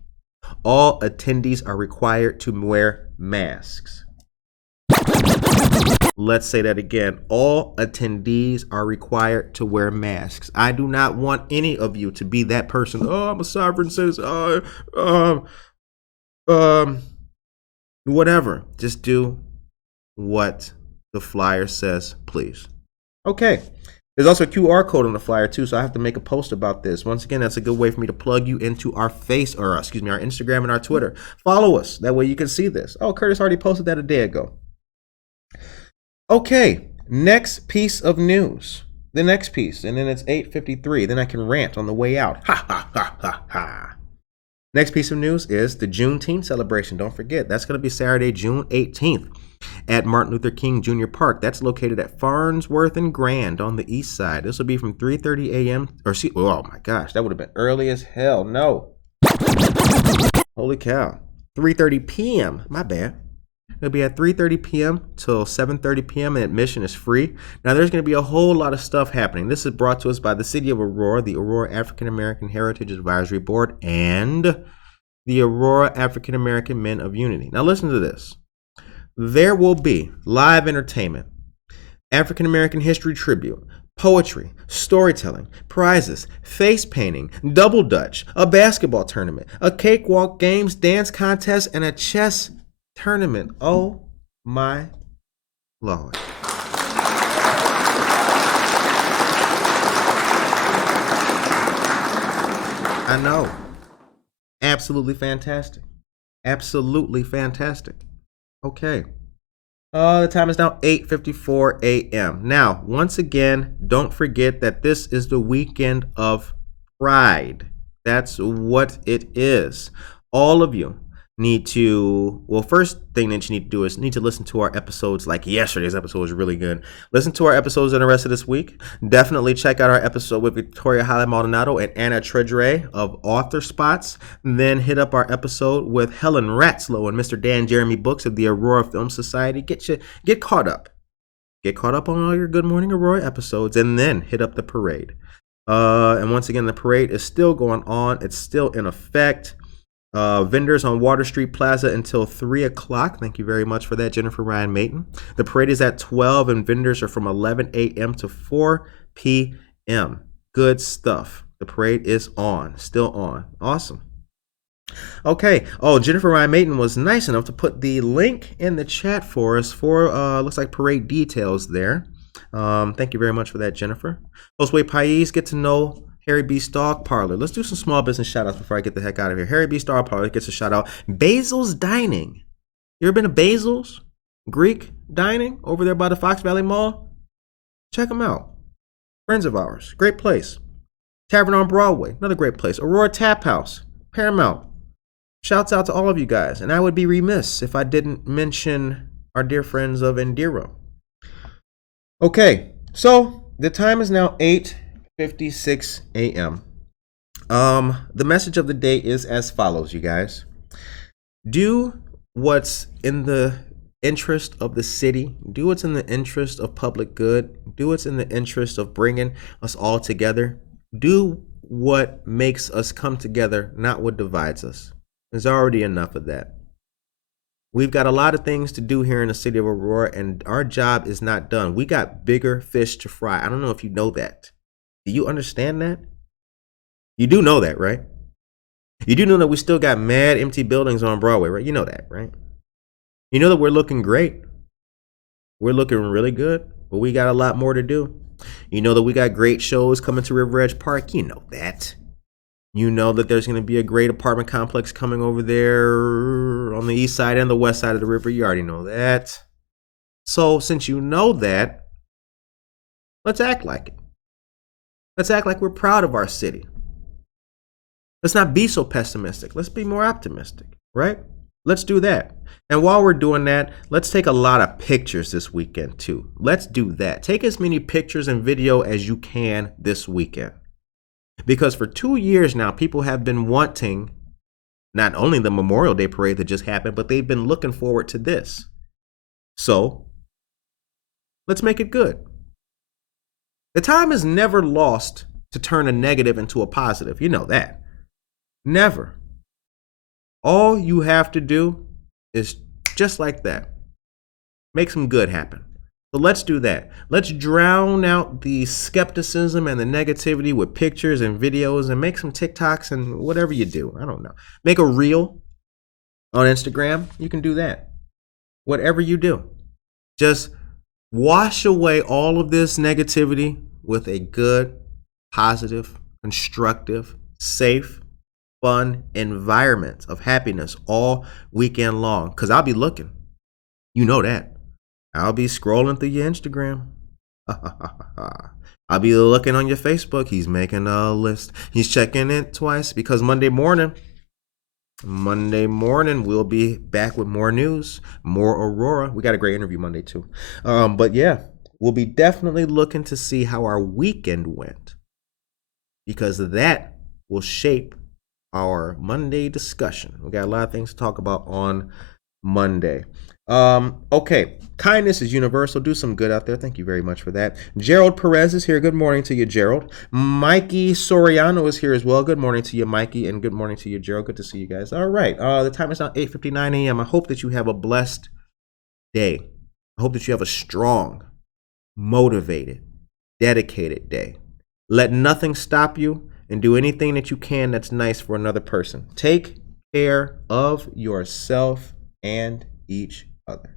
All attendees are required to wear masks. Let's say that again. All attendees are required to wear masks. I do not want any of you to be that person. Oh, I'm a sovereign citizen. Whatever. Just do what the flyer says, please. Okay. There's also a QR code on the flyer too, so I have to make a post about this. Once again, that's a good way for me to plug you into our our Instagram and our Twitter. Follow us. That way you can see this. Oh, Curtis already posted that a day ago. Okay, next piece of news. The next piece, and then it's 8:53. Then I can rant on the way out. Ha, ha, ha, ha, ha. Next piece of news is the Juneteenth celebration. Don't forget, that's going to be Saturday, June 18th. At Martin Luther King Jr. Park. That's located at Farnsworth and Grand on the east side. This will be from 3:30 a.m. Oh my gosh, that would have been early as hell. No. Holy cow. 3:30 p.m. My bad. It'll be at 3:30 p.m. till 7:30 p.m. and admission is free. Now there's going to be a whole lot of stuff happening. This is brought to us by the City of Aurora, the Aurora African American Heritage Advisory Board, and the Aurora African American Men of Unity. Now listen to this. There will be live entertainment, African American history tribute, poetry, storytelling, prizes, face painting, double dutch, a basketball tournament, a cakewalk games, dance contest, and a chess tournament. Oh my Lord. I know. Absolutely fantastic. Absolutely fantastic. Okay. The time is now 8:54 a.m. Now, once again, don't forget that this is the weekend of Pride. That's what it is. All of you first thing that you need to do is need to listen to our episodes. Like yesterday's episode was really good. Listen to our episodes in the rest of this week. Definitely check out our episode with Victoria Halle Maldonado and Anna Treadray of Author Spots. Then hit up our episode with Helen Ratzlow and Mr. Dan Jeremy Books of the Aurora Film Society. Get caught up. Get caught up on all your Good Morning Aurora episodes, and then hit up the parade. And once again, the parade is still going on. It's still in effect. Vendors on Water Street Plaza until 3 o'clock. Thank you very much for that, Jennifer Ryan Mayton. The parade is at 12 and vendors are from 11 a.m. to 4 p.m. Good stuff. The parade is on, still on. Awesome. Okay. Oh, Jennifer Ryan Mayton was nice enough to put the link in the chat for us for, looks like parade details there. Thank you very much for that, Jennifer. Josue Pais, get to know Harry B. Dog Parlor. Let's do some small business shout outs before I get the heck out of here. Harry B. Dog Parlor gets a shout out. Basil's Dining. You ever been to Basil's Greek Dining over there by the Fox Valley Mall? Check them out. Friends of ours. Great place. Tavern on Broadway. Another great place. Aurora Tap House. Paramount. Shouts out to all of you guys. And I would be remiss if I didn't mention our dear friends of Indira. Okay. So the time is now 8:56 a.m. The message of the day is as follows, you guys. Do what's in the interest of the city. Do what's in the interest of public good. Do what's in the interest of bringing us all together. Do what makes us come together, not what divides us. There's already enough of that. We've got a lot of things to do here in the city of Aurora, and our job is not done. We got bigger fish to fry. I don't know if you know that. Do you understand that? You do know that, right? You do know that we still got mad empty buildings on Broadway, right? You know that, right? You know that we're looking great. We're looking really good, but we got a lot more to do. You know that we got great shows coming to River Edge Park. You know that. You know that there's going to be a great apartment complex coming over there on the east side and the west side of the river. You already know that. So since you know that, let's act like it. Let's act like we're proud of our city. Let's not be so pessimistic. Let's be more optimistic, right? Let's do that. And while we're doing that, let's take a lot of pictures this weekend too. Let's do that. Take as many pictures and video as you can this weekend. Because for 2 years now, people have been wanting not only the Memorial Day parade that just happened, but they've been looking forward to this. So let's make it good. The time is never lost to turn a negative into a positive. You know that. Never. All you have to do is just like that. Make some good happen. So let's do that. Let's drown out the skepticism and the negativity with pictures and videos and make some TikToks and whatever you do. I don't know. Make a reel on Instagram. You can do that. Whatever you do. Just wash away all of this negativity with a good, positive, constructive, safe, fun environment of happiness all weekend long. Because I'll be looking. You know that. I'll be scrolling through your Instagram. I'll be looking on your Facebook. He's making a list. He's checking it twice because Monday morning, we'll be back with more news, more Aurora. We got a great interview Monday too. But yeah, we'll be definitely looking to see how our weekend went because that will shape our Monday discussion. We got a lot of things to talk about on Monday. Okay. Kindness is universal. Do some good out there. Thank you very much for that. Gerald Perez is here. Good morning to you, Gerald. Mikey Soriano is here as well. Good morning to you, Mikey, and good morning to you, Gerald. Good to see you guys. All right. The time is now 8:59 a.m. I hope that you have a blessed day. I hope that you have a strong, motivated, dedicated day. Let nothing stop you and do anything that you can that's nice for another person. Take care of yourself and each other.